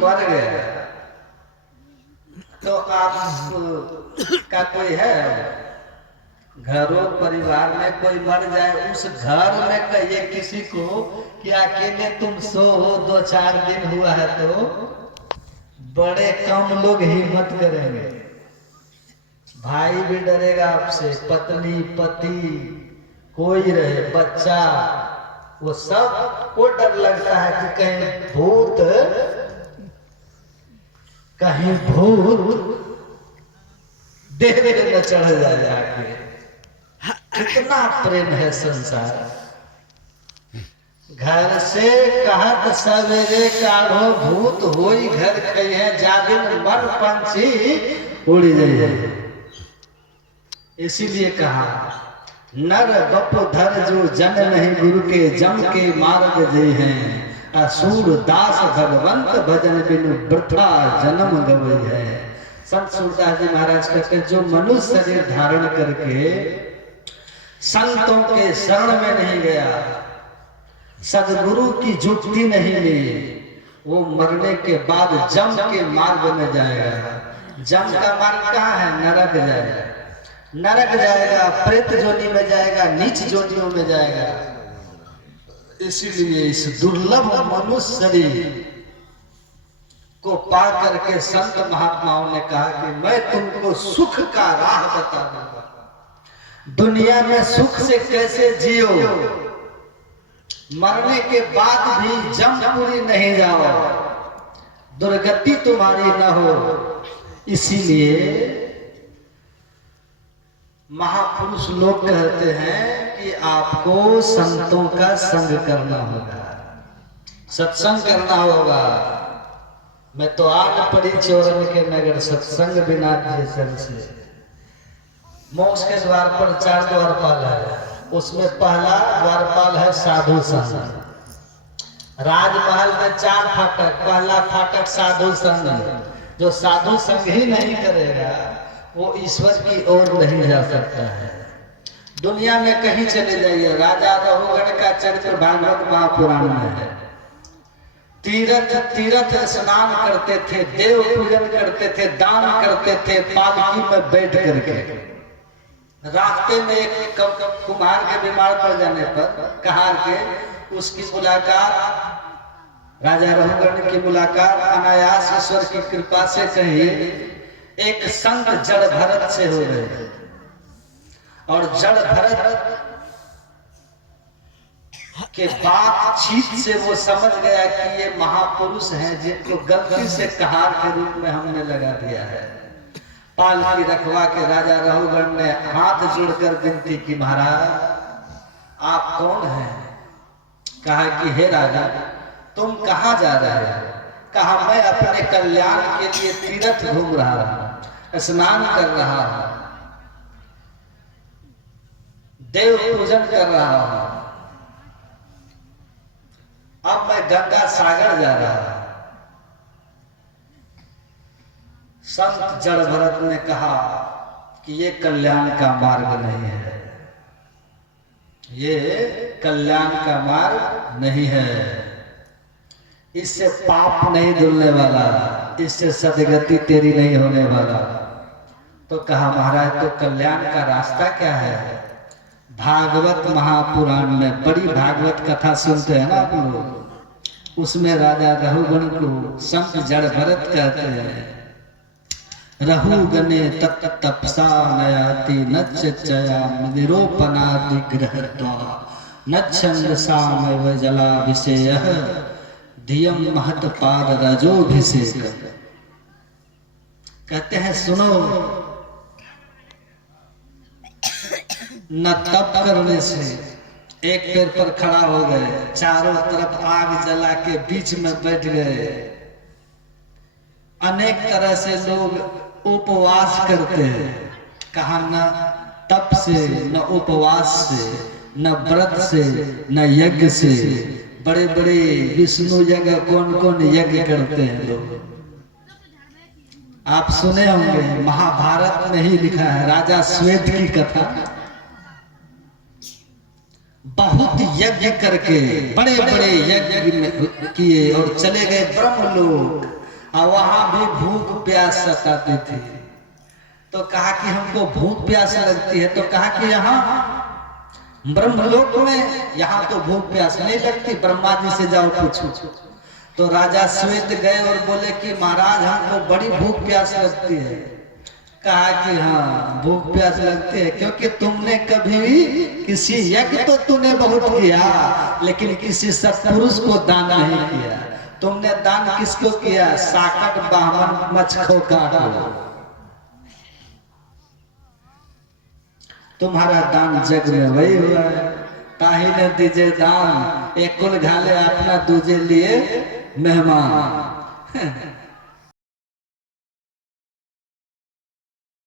मर गया तो आप का कोई है घरों परिवार में कोई मर जाए उस घर में कहिए किसी को कि अकेले तुम सो 2-4 दिन हुआ है तो बड़े कम लोग हिम्मत करेंगे। भाई भी डरेगा आपसे, पत्नी पति कोई रहे बच्चा, वो सब को डर लगता है कि कहीं भूत देह में चढ़ जाए आके। कितना प्रेम है संसार। घर से कहत सवेरे काढ़ो भूत होई घर कहे जागिन मन पंछी उड़ जाए। इसीलिए कहा नर बपुधर जो जन नहीं गुरु के जम के मार्ग जे हैं असुर दास भगवंत भजन बिनु वृथा जन्म गवई है। संत सूरदास जी महाराज कहते हैं जो मनुष्य शरीर धारण करके संतों के शरण में नहीं गया, सदगुरु की जुक्ति नहीं ली, वो मरने के बाद जम के मार्ग में जाएगा। जम का मार्ग कहाँ है? नरक जाएगा, नरक जाएगा, प्रेत जोनी में जाएगा, नीच जोनियों में जाएगा। इसीलिए इस दुर्लभ मनुष्य शरीर को पा करके संत महात्माओं ने कहा कि मैं तुमको सुख का राह बता दूंगा। दुनिया में सुख से कैसे जियो, मरने के बाद भी जमपुरी नहीं जाओ, दुर्गति तुम्हारी न हो। इसीलिए महापुरुष लोग कहते हैं कि आपको संतों का संग करना होगा, सत्संग करना होगा। मैं तो 8 पड़ी चौरन के नगर सत्संग बिना किए सर से। मोक्ष के द्वार पर 4 द्वारपाल है, उसमें पहला द्वारपाल है साधु संग। राजमहल में 4 फाटक, पहला फाटक साधु संग। जो साधु संग ही नहीं करेगा वो ईश्वर की ओर नहीं जा सकता है। दुनिया में कहीं चले जाइए, राजा रघुगण का चरित्र भागवत महापुराण में है। तीर्थ स्नान करते थे, देव पूजन करते थे, दान करते थे, पालकी में बैठ करके। रास्ते में एक कुम्हार के बीमार पड़ जाने पर कहार के उसकी मुलाकात, राजा रघुगण की मुलाकात अनायास ईश्वर की कृपा से कहिए एक संत जड़ भरत से हो गए। और जड़ भरत के बातचीत से वो समझ गया कि ये महापुरुष हैं जिनको गलती से कहार के रूप में हमने लगा दिया है। पालकी रखवा के राजा रघुगण ने हाथ जोड़कर विनती की, महाराज आप कौन हैं? कहा कि हे राजा तुम कहाँ जा रहे हो? कहा मैं अपने कल्याण के लिए तीर्थ घूम रहा हूं, स्नान कर रहा हूं, देव पूजन कर रहा हूं, अब मैं गंगा सागर जा रहा हूं। संत जड़ भरत ने कहा कि ये कल्याण का मार्ग नहीं है, ये कल्याण का मार्ग नहीं है, इससे पाप नहीं धुलने वाला, इससे सदगति तेरी नहीं होने वाला। तो कहा महाराज तो कल्याण का रास्ता क्या है? भागवत महापुराण में, बड़ी भागवत कथा सुनते हैं ना आप लोग, उसमें राजा रघुगण को संत जड़ भरत कहते हैं। रघुगणे तप तपसा नयाति नच्चया निरोपनादि ग्रहत्वा नच्छंद सामव जलाभिषेयः धियम महत पाद रजोभिषेक। कहते हैं सुनो, न तप करने से एक पैर पर खड़ा हो गए, चारों तरफ आग जला के बीच में बैठ गए। अनेक तरह से लोग उपवास करते हैं, कहा न तप से, न उपवास से, न व्रत से, न यज्ञ से। बड़े बड़े विष्णु यज्ञ कौन कौन यज्ञ करते हैं लोग, आप सुने होंगे, महाभारत में ही लिखा है, राजा श्वेत की कथा। बहुत यज्ञ करके बड़े बड़े यज्ञ किए और चले गए ब्रह्मलोक। और वहां भी भूख प्यास सताती थी। तो कहा कि हमको भूख प्यास लगती है, तो कहा कि यहाँ ब्रह्मलोक में यहाँ तो भूख प्यास नहीं लगती, ब्रह्मा जी से जाओ पूछो। तो राजा श्वेत गए और बोले कि महाराज हमको बड़ी भूख प्यास लगती है। कहा कि हाँ भूख प्यास लगती है, क्योंकि तुमने कभी किसी यज्ञ तो तूने बहुत किया, लेकिन किसी सत्पुरुष को दान नहीं किया। तुमने दान किसको किया? साकट बामन मछखो काटो। तुम्हारा दान जग में वही हुआ है। ताही ने दीजे दान, एक कुल घाले अपना दूजे लिए मेहमान।